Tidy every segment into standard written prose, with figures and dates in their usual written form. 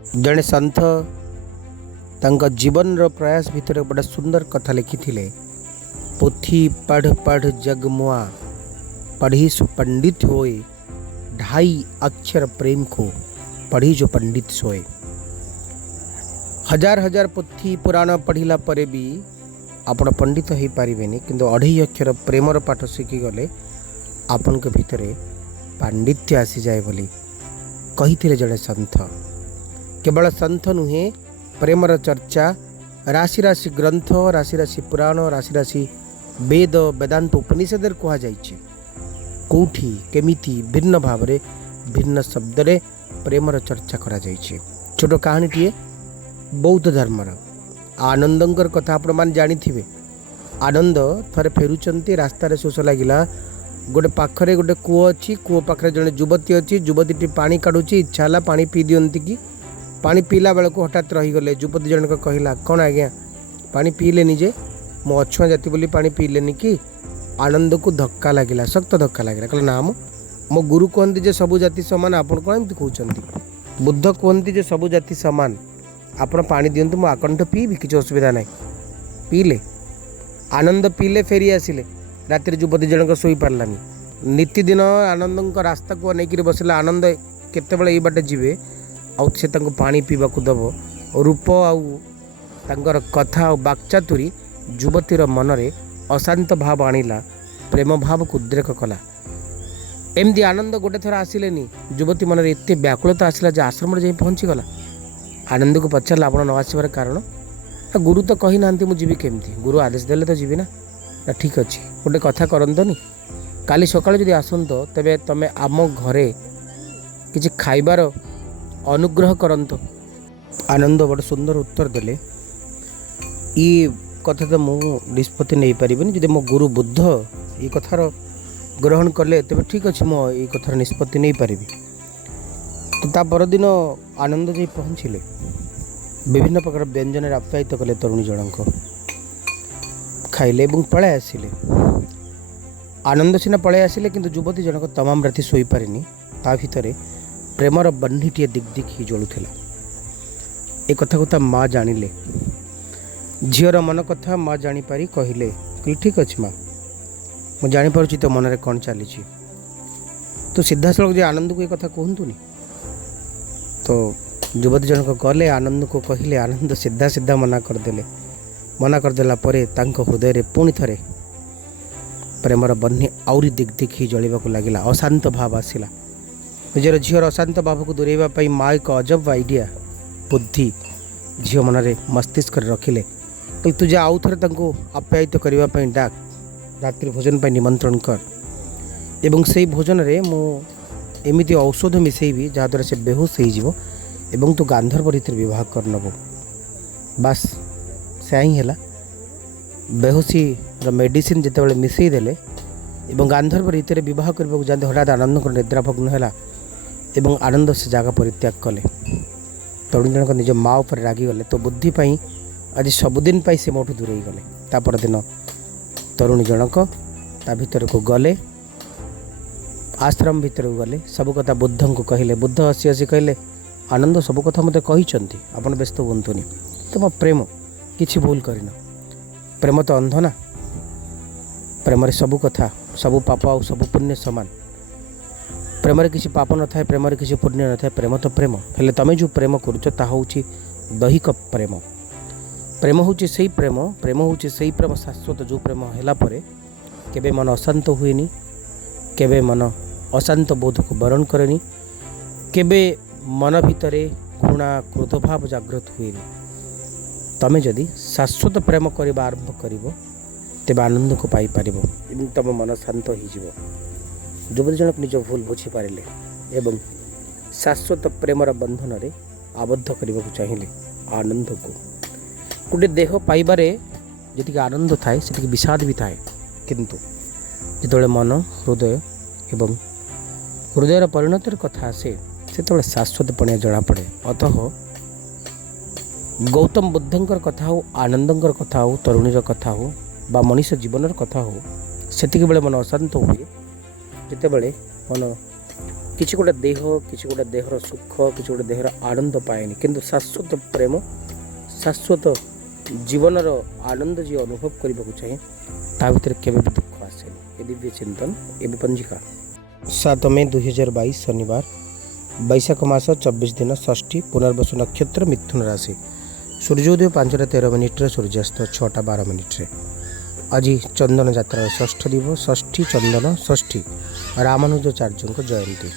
जड़े सन्थ तांका जीवन रो प्रयास भितर बड़ा सुंदर कथा लिखिथिले। पोथी पढ़ पढ़ जग मुआ, पढ़ी सो पंडित होए, ढाई अक्षर प्रेम को पढ़ी जो पंडित सोए। हजार हजार पोथी पुराण पढ़िला परे भी आपण पंडित हो पारिबेनी, किंतु अढ़ई अक्षर प्रेमर पाठ शिखी गले आपण के भितरे पांडित्य आसी जाए बोली कही जड़े सन्थ। केवल सन्थ नुहे, प्रेमर चर्चा राशि राशि ग्रंथ, राशि राशि पुराण, राशि राशि वेद वेदांत उपनिषद कह जाइए। कौटी केमिति भिन्न भाव भिन्न शब्द रे प्रेमर चर्चा करा जाइए। छोट कहानीटीए बौद्ध धर्मर आनंदंकर कथा आपण मान जानिथिबे। आनंद थरे फेरुचंती, रास्तार शोष लगिला, गोटे पाखरे गोटे कूଅ अच्छी, कूଅ पाखरे जड़े युवती अच्छी, युवती पानी काढ़ुची, इच्छा है पानी पी दियंती कि पानी पीला बेलू हठात रहीगले। युवती जनक कहला कौन आज्ञा पानी पीलेनी जे मो अछुआ जाति बोली पानी पीलेनी कि। आनंद को धक्का लगिला, शक्त धक्का लगिला। कहला ना मो गुरु कहते जे सबु जाति समान, आपण कौन एमती कहते। बुद्ध कहते जे सबु जाति समान, आपण पानी दियंतु मो आकंठ पीबी, किसी असुविधा ना। पीले, आनंद पीले, फेरी आसिले। रातिर युवती जनक शोई पार्लानी। नीतिदिन आनंद रास्ता को नहीं बसला। आनंद केतबेले ये बाटे जीवे से पानी पीवाक दब। रूप आउर कथा और बाक्चातुरी युवतीर मनरे अशांत भाव आनिला, प्रेम भाव को उद्रेक कला। एमती आनंद गोटे थर आसिले, युवती मन में एत व्याकुलता आसला जे आश्रम जाई पहुँची गला। आनंद को पचारा आप न आसबार कारण, गुरु तो कही ना मुझे जीवी केमती, गुरु आदेश देले तो जीवी ना। ठीक अच्छे गोटे कथा करतनी, काली सकाळ जदि आसंत तेबे तमे आम घरे किछि खाइबार अनुग्रह करंत। आनंद बड़ सुंदर उत्तर देले, ये कथा तो मु निष्पत्ति नहीं पारिबेनी। जदि मो गुरु बुद्ध ये कथार ग्रहण कले तेबे ठीक अच्छे, मो ये कथार निष्पत्ति नहीं पारिबी। तो ता परदिन आनंद जाई पहुँचिले, विभिन्न प्रकार व्यंजन आप्यायित कले तरुणी जनक, खाइले और पଳାଇ आसिले। आनंद सीना पଳାଇ आसिले, किंतु युवती जनक तमाम राति शोई पारिनी। ता भितरे प्रेमर बन्हीटीए दिक दिक ही जलुला। ए कथा को माँ जानिले, झीर मन कथा माँ जानीपारी कहले ठीक अच्छे माँ, मुझे जानीपारुची तो मन में कौन चली। तो सीधा सड़क जे आनंद को ये कथा कहतुनी। तो युवती जनक गले आनंद को कहले, आनंद सीधा सीधा मना करदेले। मना करदेला परे तांको हृदय रे पुणी थरे प्रेमर बन्ही आउरी दिक दिक ही जलिबाकु लागिला। अशांत भाव आसिला। निजर झीर अशांत भाव को दूरेबा पई माँ एक अजब आइडिया बुद्धि झील मन में मस्तिष्क रखिले। कल तुझे आउ थे आप्यायित करने डाक, रात्रि भोजन पर निमंत्रण कर, एवं से भोजन रे मु एमिति औषध मिसेबी जहाद्वारा से बेहोश हो एवं तू गांधर्व रीति विवाह कर नबू। बास से ही है। बेहोशी मेडिसिन जिते मिसई देले एवं गांधर्व रीति विवाह करने जाते हठात आनंद निद्राभग्न है एवं आनंद से जगह परित्याग कले। तरुणी जनक निज माँ उपर रागिगले। तो बुद्धि आज सबुदिन से मोठू दूरे गले। ता परदिन तरुणी जनक ता भीतर को गले, आश्रम भीतर को गले, सब कथा बुद्ध को कहले। बुद्ध हसी हसी कहले, आनंद सब कथा मत कहते, आपन व्यस्त हुंतुनी। तुम प्रेम किसी भूल करना, प्रेम तो अंध ना। प्रेम सबू कथा, सबू पाप और सबू पुण्य समान। प्रेम किसी पाप न था, प्रेम किसी पुण्य न था। प्रेम तो प्रेम, हेले तमें जो प्रेम करुच ता होउची दैहिक प्रेम। प्रेम होउची सही प्रेम, प्रेम होउची सही प्रेम शाश्वत, जो प्रेम हैला परे केबे मन अशांत हुएनी, केबे मन अशांत बोध को वरण करेनी, केबे मन भितरे घृणा क्रोध भाव जागृत हुएनी। तमें जदि शाश्वत प्रेम करने आरंभ कर तेज आनंद को पाइपर एवं तुम मन शांत हो। युवती जनक निज भूल बुझीपारे एवं शाश्वत प्रेमर बंधन में आबद्ध करने को चाहिए। आनंद को गोटे देह पाइबारे जी आनंद थाए से विषाद भी थाए, किंतु जो मन हृदय एवं हृदयर परिणतर कथा आसे से शाश्वत पणिया जना पड़े। अतः गौतम बुद्धंकर कथा हो, आनंदंकर कथा हो, तरुणीर कथा हो बा मनीष जीवनर कथा हो, से बेले मन अशांत हुए, जिते बड़े मन କିଛି ଗୋଟେ ଦେହ କିଛି ଗୋଟେ ଦେହର ସୁଖ କିଛି ଗୋଟେ ଦେହର ଆନନ୍ଦ ପାଏନି, କିନ୍ତୁ ଶାଶ୍ୱତ ପ୍ରେମ ଶାଶ୍ୱତ ଜୀବନର ଆନନ୍ଦ ଯିଏ ଅନୁଭବ କରିବାକୁ ଚାହେଁ ତା ଭିତରେ କେବେ ବି ଦୁଃଖ ଆସେନି। ଏ ଦିବ୍ୟ ଚିନ୍ତନ ଏବେ ପଞ୍ଜିକା 7 ମେ 2022 ଶନିବାର, ବୈଶାଖ ମାସ 24 ଦିନ, ଷଷ୍ଠୀ, ପୁନର୍ବସୁ ନକ୍ଷତ୍ର, ମିଥୁନ ରାଶି। ସୂର୍ଯ୍ୟୋଦୟ 5:13 ସୂର୍ଯ୍ୟାସ୍ତ 6:12। ଆଜି ଚନ୍ଦନ ଯାତ୍ରାର ଷଷ୍ଠ ଦିବସ, ଷଷ୍ଠୀ ଚନ୍ଦନ ଷଷ୍ଠୀ, ରାମାନୁଜାଚାର୍ଯ୍ୟଙ୍କ ଜୟନ୍ତୀ।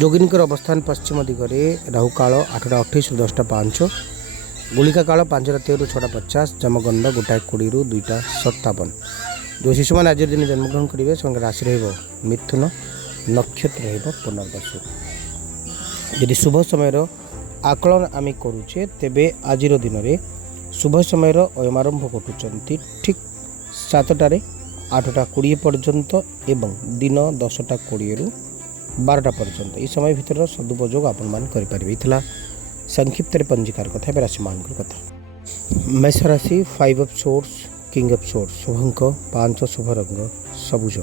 ଯୋଗିନୀଙ୍କର ଅବସ୍ଥାନ ପଶ୍ଚିମ ଦିଗରେ, ରାହୁକାଳ 8:28 10:05, ଗୁଳିକା କାଳ 5:13 6:50, ଯମଗଣ୍ଡ 1:20 2:57। ଯେଉଁ ଶିଶୁମାନେ ଆଜିର ଦିନ ଜନ୍ମଗ୍ରହଣ କରିବେ ସେମାନଙ୍କ ରାଶି ରହିବ ମିଥୁନ, ନକ୍ଷତ୍ର ରହିବ ପୁନର୍ବସୁ। ଯଦି ଶୁଭ ସମୟର ଆକଳନ ଆମେ କରୁଛେ ତେବେ ଆଜିର ଦିନରେ ଶୁଭ ସମୟର ଅୟମାରମ୍ଭ ଘଟୁଛନ୍ତି ଠିକ୍ 7ଟାରେ 8:20 ପର୍ଯ୍ୟନ୍ତ ଏବଂ ଦିନ 10:20ରୁ 12ଟା ପର୍ଯ୍ୟନ୍ତ। ଏହି ସମୟ ଭିତରର ସଦୁପଯୋଗ ଆପଣମାନେ କରିପାରିବେ। ଥିଲା ସଂକ୍ଷିପ୍ତରେ ପଞ୍ଜିକାର କଥା। ଏବେ ରାଶିମାନଙ୍କର କଥା। ମେଷ ରାଶି 5 of source, king of source, ଶୁଭଙ୍କ 5, ଶୁଭ ରଙ୍ଗ ସବୁଜ।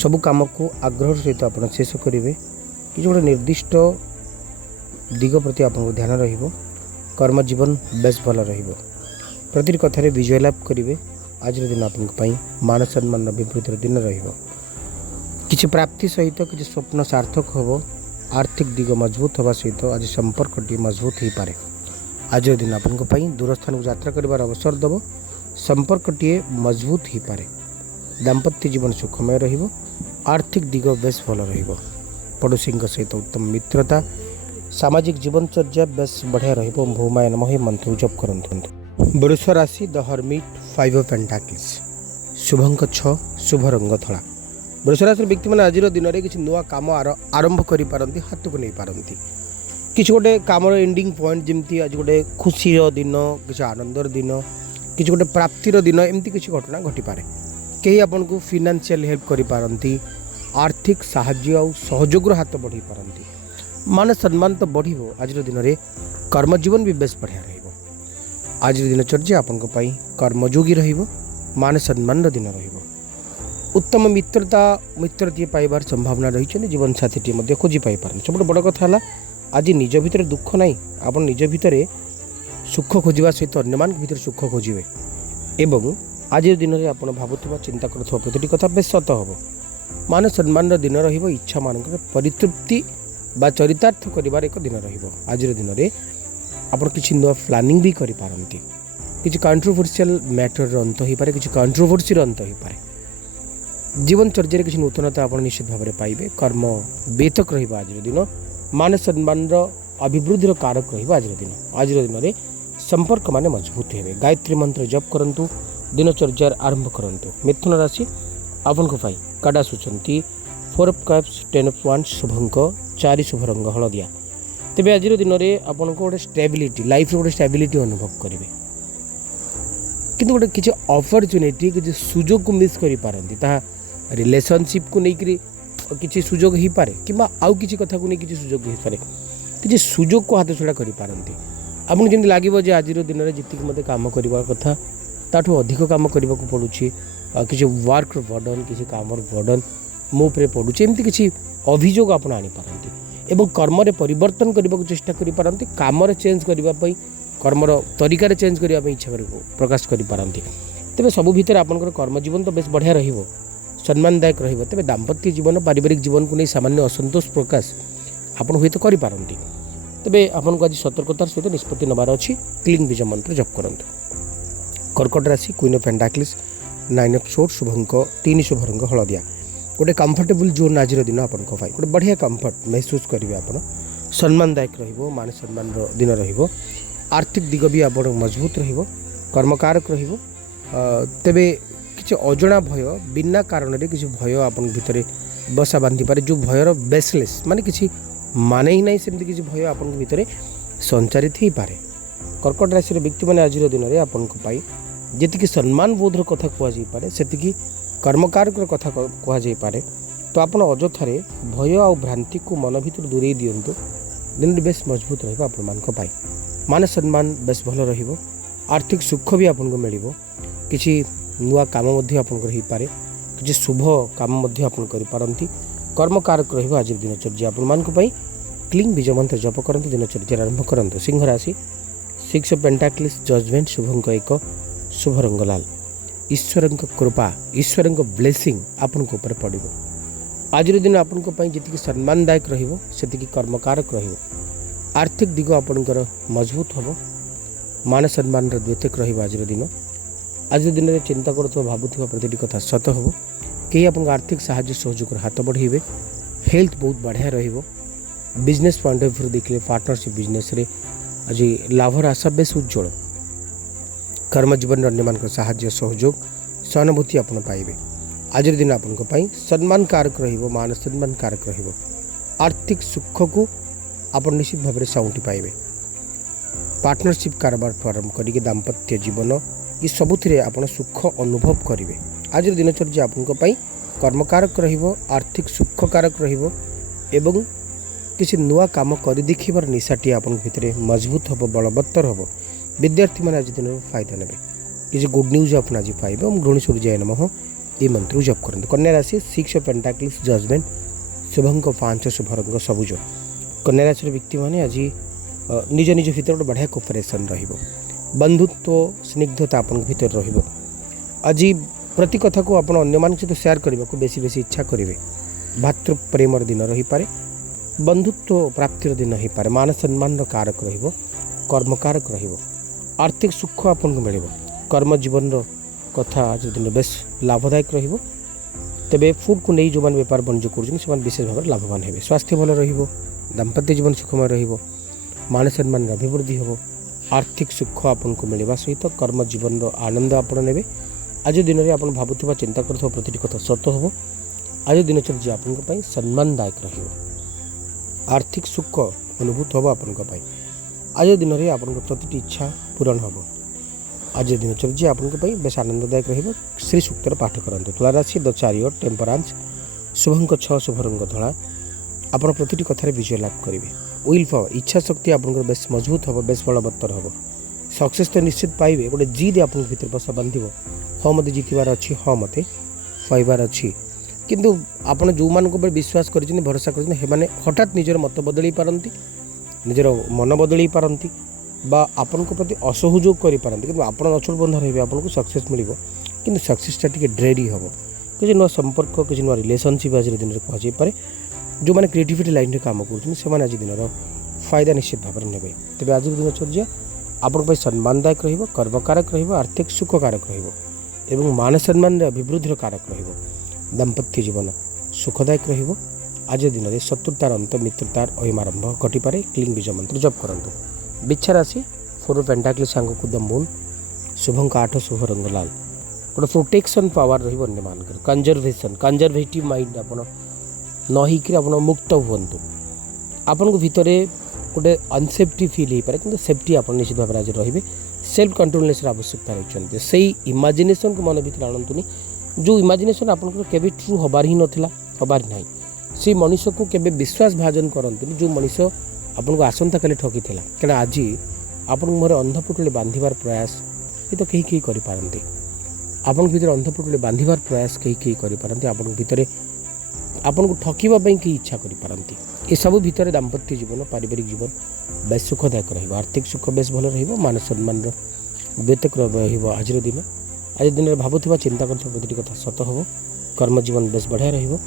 ସବୁ କାମକୁ ଆଗ୍ରହର ସହିତ ଆପଣ ଶେଷ କରିବେ। କିଛି ଗୋଟେ ନିର୍ଦ୍ଦିଷ୍ଟ ଦିଗ ପ୍ରତି ଆପଣଙ୍କ ଧ୍ୟାନ ରହିବ। କର୍ମଜୀବନ ବେଶ ଭଲ ରହିବ। ପ୍ରତିଟି କଥାରେ ବିଜୟ ଲାଭ କରିବେ। ଆଜିର ଦିନ ଆପଣଙ୍କ ପାଇଁ ମାନ ସମ୍ମାନର ବିବୃତିର ଦିନ ରହିବ। କିଛି ପ୍ରାପ୍ତି ସହିତ କିଛି ସ୍ୱପ୍ନ ସାର୍ଥକ ହେବ। ଆର୍ଥିକ ଦିଗ ମଜବୁତ ହେବା ସହିତ ଆଜି ସମ୍ପର୍କଟି ମଜବୁତ ହୋଇପାରେ। ଆଜିର ଦିନ ଆପଣଙ୍କ ପାଇଁ ଦୂରସ୍ଥାନକୁ ଯାତ୍ରା କରିବାର ଅବସର ଦେବ। ସମ୍ପର୍କଟିଏ ମଜବୁତ ହୋଇପାରେ। ଦାମ୍ପତ୍ୟ ଜୀବନ ସୁଖମୟ ରହିବ। ଆର୍ଥିକ ଦିଗ ବେଶ ଭଲ ରହିବ। ପଡ଼ୋଶୀଙ୍କ ସହିତ ଉତ୍ତମ ମିତ୍ରତା, ସାମାଜିକ ଜୀବନଚର୍ଯ୍ୟା ବେଶ ବଢ଼ିଆ ରହିବ। ଭୌମାୟ ନମଃ ମନ୍ତ୍ର ଜପ କରନ୍ତୁ। ବୃଷ ରାଶି ଦ ହର୍ମିଟ୍ 5 ଅଫ୍ ପେଣ୍ଟାକଲ୍ସ, ଶୁଭଙ୍କ 6, ଶୁଭ ରଙ୍ଗ ଧଳା। ବୃଷ ରାଶିର ବ୍ୟକ୍ତିମାନେ ଆଜିର ଦିନରେ କିଛି ନୂଆ କାମ ଆରମ୍ଭ କରିପାରନ୍ତି, ହାତକୁ ନେଇପାରନ୍ତି। କିଛି ଗୋଟେ କାମର ଏଣ୍ଡିଂ ପଏଣ୍ଟ, ଯେମିତି ଆଜି ଗୋଟେ ଖୁସିର ଦିନ, କିଛି ଆନନ୍ଦର ଦିନ, କିଛି ଗୋଟେ ପ୍ରାପ୍ତିର ଦିନ, ଏମିତି କିଛି ଘଟଣା ଘଟିପାରେ। କେହି ଆପଣଙ୍କୁ ଫିନାନ୍ସିଆଲ ହେଲ୍ପ କରିପାରନ୍ତି। ଆର୍ଥିକ ସାହାଯ୍ୟ ଆଉ ସହଯୋଗର ହାତ ବଢ଼ାଇ ପାରନ୍ତି। ମାନ ସମ୍ମାନ ତ ବଢ଼ିବ। ଆଜିର ଦିନରେ କର୍ମଜୀବନ ବି ବେଶ ବଢ଼ିଆ ରହିବ। ଆଜିର ଦିନଚର୍ଯ୍ୟା ଆପଣଙ୍କ ପାଇଁ କର୍ମଯୋଗୀ ରହିବ। ମାନ ସମ୍ମାନର ଦିନ ରହିବ। ଉତ୍ତମ ମିତ୍ରଟିଏ ପାଇବାର ସମ୍ଭାବନା ରହିଛନ୍ତି। ଜୀବନସାଥୀଟିଏ ମଧ୍ୟ ଖୋଜି ପାଇପାରନ୍ତି। ସବୁଠୁ ବଡ଼ କଥା ହେଲା ଆଜି ନିଜ ଭିତରେ ଦୁଃଖ ନାହିଁ, ଆପଣ ନିଜ ଭିତରେ ସୁଖ ଖୋଜିବା ସହିତ ଅନ୍ୟମାନଙ୍କ ଭିତରେ ସୁଖ ଖୋଜିବେ ଏବଂ ଆଜିର ଦିନରେ ଆପଣ ଭାବୁଥିବା ଚିନ୍ତା କରୁଥିବା ପ୍ରତିଟି କଥା ବେଶ ସତ ହେବ। ମାନ ସମ୍ମାନର ଦିନ ରହିବ। ଇଚ୍ଛାମାନଙ୍କର ପରିତୃପ୍ତି ବା ଚରିତାର୍ଥ କରିବାର ଏକ ଦିନ ରହିବ। ଆଜିର ଦିନରେ ଆପଣ କିଛି ନୂଆ ପ୍ଲାନିଂ ବି କରିପାରନ୍ତି। କିଛି କଣ୍ଟ୍ରୋଭର୍ସିଆଲ ମ୍ୟାଟରର ଅନ୍ତ ହୋଇପାରେ, କିଛି କଣ୍ଟ୍ରୋଭର୍ସିର ଅନ୍ତ ହୋଇପାରେ। ଜୀବନଚର୍ଯ୍ୟାରେ କିଛି ନୂତନତା ଆପଣ ନିଶ୍ଚିତ ଭାବରେ ପାଇବେ। କର୍ମ ବେତକ ରହିବ ଆଜିର ଦିନ। ମାନ ସମ୍ମାନର ଅଭିବୃଦ୍ଧିର କାରକ ରହିବ ଆଜିର ଦିନ। ଆଜିର ଦିନରେ ସମ୍ପର୍କମାନେ ମଜବୁତ ହେବେ। ଗାୟତ୍ରୀ ମନ୍ତ୍ର ଜପ କରନ୍ତୁ। ଦିନଚର୍ଯ୍ୟାର ଆରମ୍ଭ କରନ୍ତୁ। ମିଥୁନ ରାଶି ଆପଣଙ୍କ ପାଇଁ କାର୍ଡ଼ ଆସୁଛନ୍ତି 4 ଅଫ୍ କପ୍ସ, 10 ଅଫ୍ ୱାଣ୍ଡସ୍, ଶୁଭଙ୍କ 4, ଶୁଭ ରଙ୍ଗ ହଳଦିଆ। ତେବେ ଆଜିର ଦିନରେ ଆପଣଙ୍କୁ ଗୋଟେ ଷ୍ଟେବିଲିଟି, ଲାଇଫ୍ରେ ଗୋଟେ ଷ୍ଟେବିଲିଟି ଅନୁଭବ କରିବେ। କିନ୍ତୁ ଗୋଟେ କିଛି ଅପରଚ୍ୟୁନିଟି, କିଛି ସୁଯୋଗକୁ ମିସ୍ କରିପାରନ୍ତି। ତାହା ରିଲେସନସିପ୍କୁ ନେଇକରି କିଛି ସୁଯୋଗ ହୋଇପାରେ କିମ୍ବା ଆଉ କିଛି କଥାକୁ ନେଇ କିଛି ସୁଯୋଗ ହୋଇପାରେ। କିଛି ସୁଯୋଗକୁ ହାତଛଡ଼ା କରିପାରନ୍ତି। ଆପଣଙ୍କୁ ଯେମିତି ଲାଗିବ ଯେ ଆଜିର ଦିନରେ ଯେତିକି ମୋତେ କାମ କରିବା କଥା ତାଠୁ ଅଧିକ କାମ କରିବାକୁ ପଡ଼ୁଛି। କିଛି ୱାର୍କର ବର୍ଡ଼ନ୍, କିଛି କାମର ବର୍ଡ଼ନ୍ ମୋ ଉପରେ ପଡ଼ୁଛି, ଏମିତି କିଛି ଅଭିଯୋଗ ଆପଣ ଆଣିପାରନ୍ତି ଏବଂ କର୍ମରେ ପରିବର୍ତ୍ତନ କରିବାକୁ ଚେଷ୍ଟା କରିପାରନ୍ତି। କାମରେ ଚେଞ୍ଜ କରିବା ପାଇଁ, କର୍ମର ତରିକାରେ ଚେଞ୍ଜ କରିବା ପାଇଁ ଇଚ୍ଛା ପ୍ରକାଶ କରିପାରନ୍ତି। ତେବେ ସବୁ ଭିତରେ ଆପଣଙ୍କର କର୍ମଜୀବନ ତ ବେଶ ବଢ଼ିଆ ରହିବ, ସମ୍ମାନଦାୟକ ରହିବ। ତେବେ ଦାମ୍ପତ୍ୟ ଜୀବନ, ପାରିବାରିକ ଜୀବନକୁ ନେଇ ସାମାନ୍ୟ ଅସନ୍ତୋଷ ପ୍ରକାଶ ଆପଣ ହୁଏତ କରିପାରନ୍ତି। ତେବେ ଆପଣଙ୍କୁ ଆଜି ସତର୍କତାର ସହିତ ନିଷ୍ପତ୍ତି ନେବାର ଅଛି। କ୍ଲିଂ ବୀଜ ମନ୍ତ୍ର ଜପ କରନ୍ତୁ। କର୍କଟ ରାଶି କୁଇନ୍ ଅଫ୍ ପେଣ୍ଟାକଲ୍ସ, 9 ଅଫ୍ ସୋର୍ସ, ଶୁଭଙ୍କ 3, ଶୁଭ ରଙ୍ଗ ହଳଦିଆ। ଗୋଟେ କମ୍ଫର୍ଟେବୁଲ୍ ଜୋନ୍ ଆଜିର ଦିନ ଆପଣଙ୍କ ପାଇଁ। ଗୋଟେ ବଢ଼ିଆ କମ୍ଫର୍ଟ ମେହସୁସ କରିବେ ଆପଣ। ସମ୍ମାନଦାୟକ ରହିବ। ମାନ ସମ୍ମାନର ଦିନ ରହିବ। ଆର୍ଥିକ ଦିଗ ବି ଆପଣ ମଜବୁତ ରହିବ। କର୍ମକାରକ ରହିବ। ତେବେ କିଛି ଅଜଣା ଭୟ, ବିନା କାରଣରେ କିଛି ଭୟ ଆପଣଙ୍କ ଭିତରେ ବସା ବାନ୍ଧିପାରେ। ଯେଉଁ ଭୟର ବେସଲେସ୍, ମାନେ କିଛି ମାନେ ହିଁ ନାହିଁ, ସେମିତି କିଛି ଭୟ ଆପଣଙ୍କ ଭିତରେ ସଞ୍ଚାରିତ ହୋଇପାରେ। କର୍କଟ ରାଶିର ବ୍ୟକ୍ତିମାନେ ଆଜିର ଦିନରେ ଆପଣଙ୍କ ପାଇଁ ଯେତିକି ସମ୍ମାନ ବୋଧର କଥା କୁହାଯାଇପାରେ, ସେତିକି କର୍ମକାରକର କଥା କୁହାଯାଇପାରେ। ତ ଆପଣ ଅଯଥାରେ ଭୟ ଆଉ ଭ୍ରାନ୍ତିକୁ ମନ ଭିତରୁ ଦୂରେଇ ଦିଅନ୍ତୁ। ଦିନଟି ବେଶ ମଜବୁତ ରହିବ ଆପଣମାନଙ୍କ ପାଇଁ। ମାନ ସମ୍ମାନ ବେଶ ଭଲ ରହିବ। ଆର୍ଥିକ ସୁଖ ବି ଆପଣଙ୍କୁ ମିଳିବ। କିଛି ନୂଆ କାମ ମଧ୍ୟ ଆପଣଙ୍କର ହୋଇପାରେ। କିଛି ଶୁଭ କାମ ମଧ୍ୟ ଆପଣ କରିପାରନ୍ତି। कर्मकारक रहिबो आज दिनचर्या आपण मानक पई क्लीन बीज मंत्र जप करंतु दिनचर्या आरंभ करंतु। सिंह राशि 6 ऑफ पेंटाक्लिस जजमेंट शुभंक एक शुभ रंग लाल ईश्वरंक कृपा ईश्वरंक ब्लेसिंग आपन को ऊपर पड़िबो। आज दिन आपन को पई जति सम्मानदायक रहिबो सेति कर्मकारक रहिबो। आर्थिक दिग आपनकर मजबूत हबो मान सम्मान द्योतक रहिबो। आज दिन में चिंता कर भावुवा प्रति कथा सत हो कहीं आप आर्थिक साहाय्य सहयोग हाथ बढ़ेबे। हेल्थ बहुत बढ़िया रहिबो। बिजनेस पॉइंट ऑफ व्यू देखले पार्टनरशिप बिजनेस रे आज लाभर आशा बेस उज्जवल। कर्म जीवन अन्य साहाय्य सहयोग सहानुभूति आपन पाइबे। आज दिन आपन सम्मान कारक रहिबो मान सम्मान कारक रहिबो। आर्थिक सुख को आप निश्चित भाव में साउंटी पाइबे। पार्टनरशिप कारोबार प्रारंभ करके दाम्पत्य जीवन ये सबुथिरे आपण सुख अनुभव करेंगे। आज दिनचर्या आपन कर्मकारक रहिबो आर्थिक सुखकारक रहिबो एवं किसी नुआ काम कर देखिबार निशाटी आपन भितरे मजबूत हबो बलवत्तर हबो। विद्यार्थी मैंने आज दिन फायदा नेबे। किसी गुड न्यूज आपन आज पाइबे। ओम गृहिणी सूर्याय नमः ये मंत्र जप करंतु। कन्या राशि 6 ऑफ पेंटाक्लिस जजमेंट शुभंक 5 शुभ रंग सबुज। कन्या राशि व्यक्ति माने आज निज निज भितर गोटे बढ़िया कोपरेसन रहिबो। बंधुत्व स्निग्धता आपन भीतर रहिबो। आज प्रति कथा को आपण अन्य मान सहित शेयर करने को बेसी बेसी इच्छा करेंगे। भातृ प्रेमर दिन रही पारे। बंधुत्व प्राप्तिर दिन हो पारे। मान सम्मान कारक रहिबो कर्मकारक रहिबो। आर्थिक सुख आपन को मिलिबो। कर्म जीवन कथा आज दिन बेस लाभदायक रहिबो। तेबे फूड को नहीं जो मान व्यापार वाणिज्य कर विशेष भाव लाभवान हेबे। स्वास्थ्य भल रहिबो। दाम्पत्य जीवन सुखमय रहिबो। मान सम्मान अभिवृद्धि हेबो। आर्थिक सुख आपन को मिलवा सहित कर्म जीवन आनंद आपन नेबे। आज दिन में आप भावुवा चिंता कर प्रति कथा सत हो। आज दिनचर्या आपन सम्मानदायक रहिबो। आर्थिक सुख अनुभूत हम आपन आज दिन में आपन प्रति इच्छा पूरण हम। आज दिनचर्या आपन बेस आनंददायक रहिबो। श्री सूक्तर पाठ करंतु। तुला राशि द चारियट टेम्परांस शुभंक 6 शुभ रंग धला आपन प्रति कथार विजय लाभ करेंगे। विल पावर इच्छा शक्ति आपन बेस मजबूत हम बेस बलवत्तर हम। सक्सेस तो निश्चित पाइबे। गोटे जिद आपन भीतर बसा बांधिबो। हाँ मत जितबार अच्छी हाँ मत पाइबार अच्छी किंतु आपन जो मान विश्वास कर भरोसा कर हठात निजर मत बदल पारती निजर मन बदल पारती बा आपन को प्रति असहयोग कर पारती किंतु आप अचल बंधा रही आपको सक्सेस मिल कि सक्सेसटा टी डेरी हम। किसी नुआ संपर्क किसी नुआ रिलेशनशिप आज दिन में कहुपे। जो मैंने क्रिएटिविटी लाइन में काम कर आज दिन फायदा निश्चित भाव में ने। तेज आज दिनचर्या आपन सम्मानदायक रहिबो कर्मकारक रहिबो आर्थिक सुखकारक रहिबो एवं मान सम्मान अभिवृद्धि कारक रहिबो। दाम्पत्य जीवन सुखदायक रहिबो। आज दिन में शत्रुतार अंत मित्रतार अहिमारंभ घटिपारे। क्लीन बीज मंत्र जप करंतु। बिच्छा राशि 4 ऑफ पेंटाक्लिस सांग को द मून शुभंक 8 शुभ रंग लाल गोटे प्रोटेक्शन पावर रहिबो। अन्य मानकर कंजर्वेशन कंजर्वेटिव माइंड आपन नहीकि आपन मुक्त हुअन्तु। आपन को भितरे गोटे अनसेफ्टी फील हो पाए कि सेफ्टी आप निश्चित भाव आज रही। सेल्फ कंट्रोलनेस आवश्यकता रही से इमाजिनेशन को मन भर आणतुनि। जो इमाजिनेशन आपन केबे ट्रू हबार ही नथिला हबार नाही से मनुष्य को केबे विश्वास भाजन करंतुनि। जो मनुष्य आपन को आसंता काले ठकी थिला कारण आज आपन मोर अंधपुटुले बांधिबार प्रयास ये तो कहीं कहीं करि पारंती। आपन भीतर अंधपुटुले बांधिबार प्रयास कहीं कहीं करि पारंती। आपन भीतर आपन को ठकीबा पई की इच्छा करि पारंती। ये सब भितर दाम्पत्य जीवन पारिवारिक जीवन बेस सुखदायक रहिबो। आर्थिक सुख बेस भल रहिबो। मान सम्मान द्योतक रहिबो। आज दिन में भावुवा चिंता कर प्रति कथा सत हो। कर्म जीवन बेस बढ़िया रहिबो।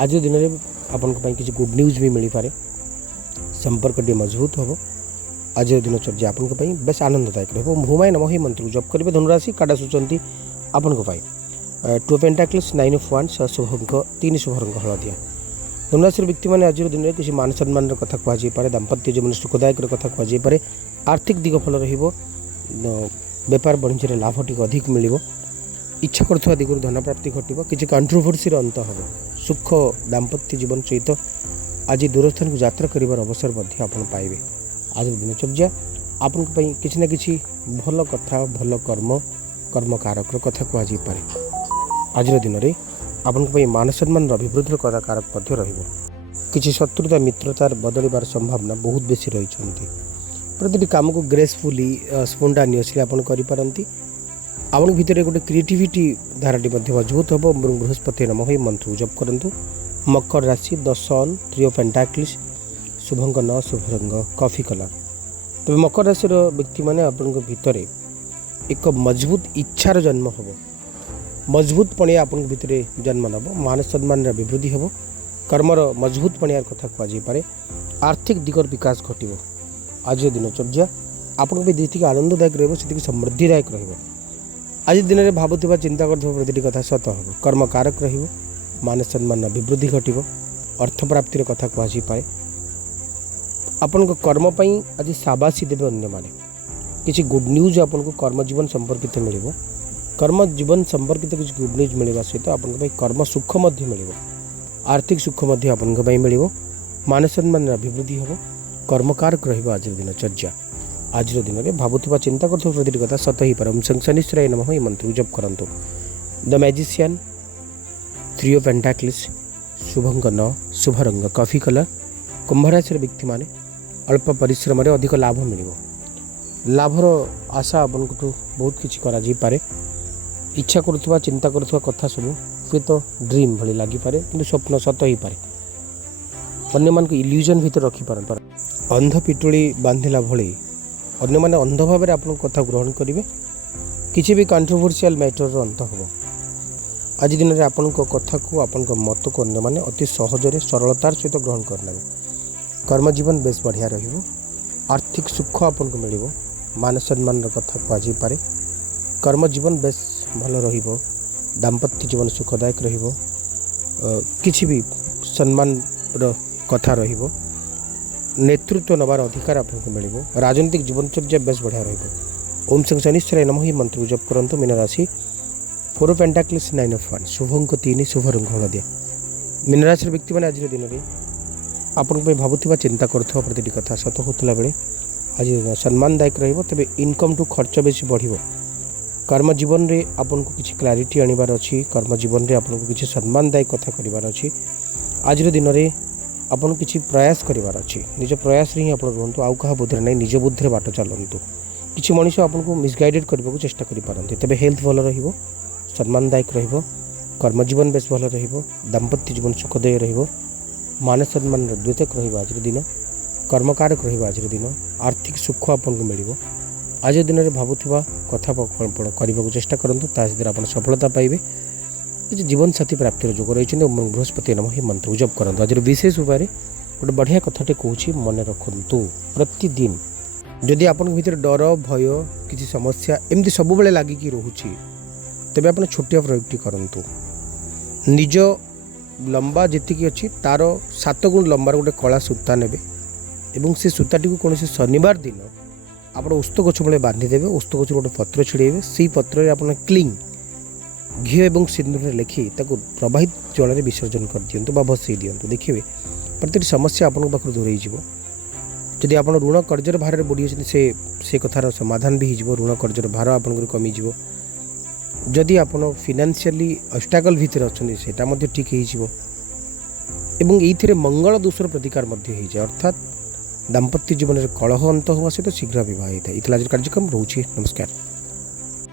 आज दिन में आपन किसी गुड न्यूज भी मिल पारे। संपर्क टी मजबूत हम। आज दिनचर्या आपन बेस आनंददायक रहिबो। हुमाय नमः ही मंत्र जप करेंगे। धनुराशि काटा सूचंती आपन 2 पेंटाक्लिस 9 ऑफ वांड्स शुभंक 3 शुभ रंग हलदिया। धनुराशि व्यक्ति मैंने आज दिन में किसी मान सम्मान कथा कहुपे। दाम्पत्य जीवन सुखदायक कथा कहुपे। आर्थिक दिग भल रहिबो। व्यापार वाणिज्य लाभ टी अधिक मिल। इच्छा कर दिगुर धन प्राप्ति घटो। किसी कंट्रोवर्सी अंत हम। सुख दाम्पत्य जीवन सहित आज दूरस्थान को यात्रा कर अवसर पाइबे। आज दिनचर्या आपन किसी ना कि भल कथा भल कर्म कर्मकारक कथा कहुपे। आज दिन में आपन मान सम्मान अभिवृद्धि कारक किसी शत्रुता मित्रतार बदलबार संभावना बहुत बेसी रही। प्रति काम को ग्रेसफुली स्पॉन्टानियसली आपन करिपारंती। आपन भितर गोटे क्रिएटिविटी धाराटी मजबूत हम। बृहस्पति नमः मंत्र जप करंतु। मकर राशि 10 ऑन 3 ऑफ पेंटाक्लिस शुभंग 9 शुभ रंग कॉफी कलर। तबे मकर राशि व्यक्ति माने आपन भितर एक मजबूत इच्छार जन्म हम मजबूत पणिया आपन भितर जन्म नब मान सम्मान अभिवृद्धि हम कर्मर मजबूत पणियार कथा कहुपे आर्थिक दिगर विकास घट आज दिनचर्या आपन जी आनंददायक रही समृद्धिदायक आज दिन में भावुवा चिंता करती कथा सत हो कर्म कारक मान सम्मान अभिवृद्धि घट अर्थ प्राप्तिर कथा कहुपे आपण कर्म आज साबासी देवे अन्य माने किसी गुड न्यूज आपन को कर्म जीवन संपर्कित मिल कर्म जीवन संपर्कित किसी गुड न्यूज मिलवा सहित आपन कर्म सुख मिल आर्थिक सुख मिल मान सम्मान अभिवृद्धि हम कर्मकारक आज दिनचर्या आज दिन में भावुवा चिंता करती कथा सत हो पारे। ओम शनिश्चराय नमः ये मंत्र जप करंतु। द मैजिशियन 3 ऑफ पेंटाक्लिस शुभंग 9 शुभ रंग कॉफी कलर। कुंभ राशि व्यक्ति माने अल्प परिश्रम अधिक लाभ मिल लाभर आशा आपन बहुत किसी करे इच्छा करुवा चिंता करुवा कथा सब हुए तो ड्रीम भली लगिपे कि स्वप्न सत हो पारे अन्य मान इल्यूजन भीतर रखिपार अंध पिटुड़ी बांधिला भली अन्य माने अंध भाव आपन कथा ग्रहण करेंगे किसी भी कंट्रोवर्शियल मैटर अंत हो आज दिन में आपण कथा को आपण मत को अन्य माने अति सहजरे सरलतार सहित ग्रहण करने कर्म जीवन बेस बढ़िया रहिबो आर्थिक सुख आपन को मिलिबो मान सम्मान कथा कहुपे कर्म जीवन बेस भल रहिबो दाम्पत्य जीवन सुखदायक रहिबो किछि भी सम्मान कथा रहिबो नेतृत्व नबार अधिकार आपको मिल राजनीतिक जीवनचर्या बेस बढ़िया रहिबो। ओम शनिश्चराय नमः मंत्र जप करंतु। मीन राशि 4 ऑफ पेंटाक्लिस 9 ऑफ वांड्स शुभंक 3 शुभ रंग हलदिया। मीन राशि व्यक्ति मैंने आज दिन में आपन भावुवा चिंता करुवा प्रति कथा सत होता बेले आज सम्मानदायक रे इनकम टू खर्च बेसी बढ़ कर्म जीवन में आपन को किसी क्लारिटी आनिबार अच्छी कर्म जीवन में आपन को किसी सम्मानदायक कथा करिवार अच्छी आज दिन में आपन किसी प्रयास करिवार अच्छी निज प्रयास रे ही आप रुहतु आउ क्या बुद्धि नहीं निज बुद्धि बाट चलतु किसी मनीष आपन को मिसगाइडेड करने को चेष्टा करें तेज हेल्थ भल रहिबो सम्मानदायक रहिबो कर्म जीवन बेस भल रहिबो दाम्पत्य जीवन सुखदायक रहिबो मान सम्मान द्वितक रहिबो आज दिन कर्मकारक रहिबो आज दिन आर्थिक सुख आपन को मिलिबो आज दिन में भावुवा कथा करने को चेष्टा करूँ तादर आप सफलता पाइबे किसी जीवन साथी प्राप्तिर जोग रही बृहस्पति नमः मंत्र जप करूँ। आज विशेष उपाय गोटे बढ़िया कथाटे कहूँ मन रखु प्रतिदिन जदि आप भीतर डर भय किसी समस्या एमती सब बेले लगिकी रोचे तेज आप छोटिया प्रयोगटी करूँ निज लंबा जी अच्छी तार 7 गुण लंबार गोटे कला सूता ने से सूताटी को कौन शनिवार दिन आप ओस्त गछ मूले बांधिदेवे ओस्त गछ गोटे पत्र छिड़ेबे से पत्र आप क्लींग घी और सिंदूर लिखि प्रवाहित जल विसर्जन कर दिंतु भसई दिंतु देखिए प्रति समस्या आपन पाखु दूर जदि आप ऋण कर्जर भार बुड़ी से कथार समाधान भी हो ऋण कर्जर भार आप कमिज जदि आप फाइनेंशियली ऑब्स्टैकल भितर अच्छा से ठीक हो ये मंगल दोषर प्रतिकार हो जाए अर्थात दाम्पत्य जीवन में कलह अंत होगा सहित शीघ्र बहुत होता है। कार्यक्रम रोचे नमस्कार।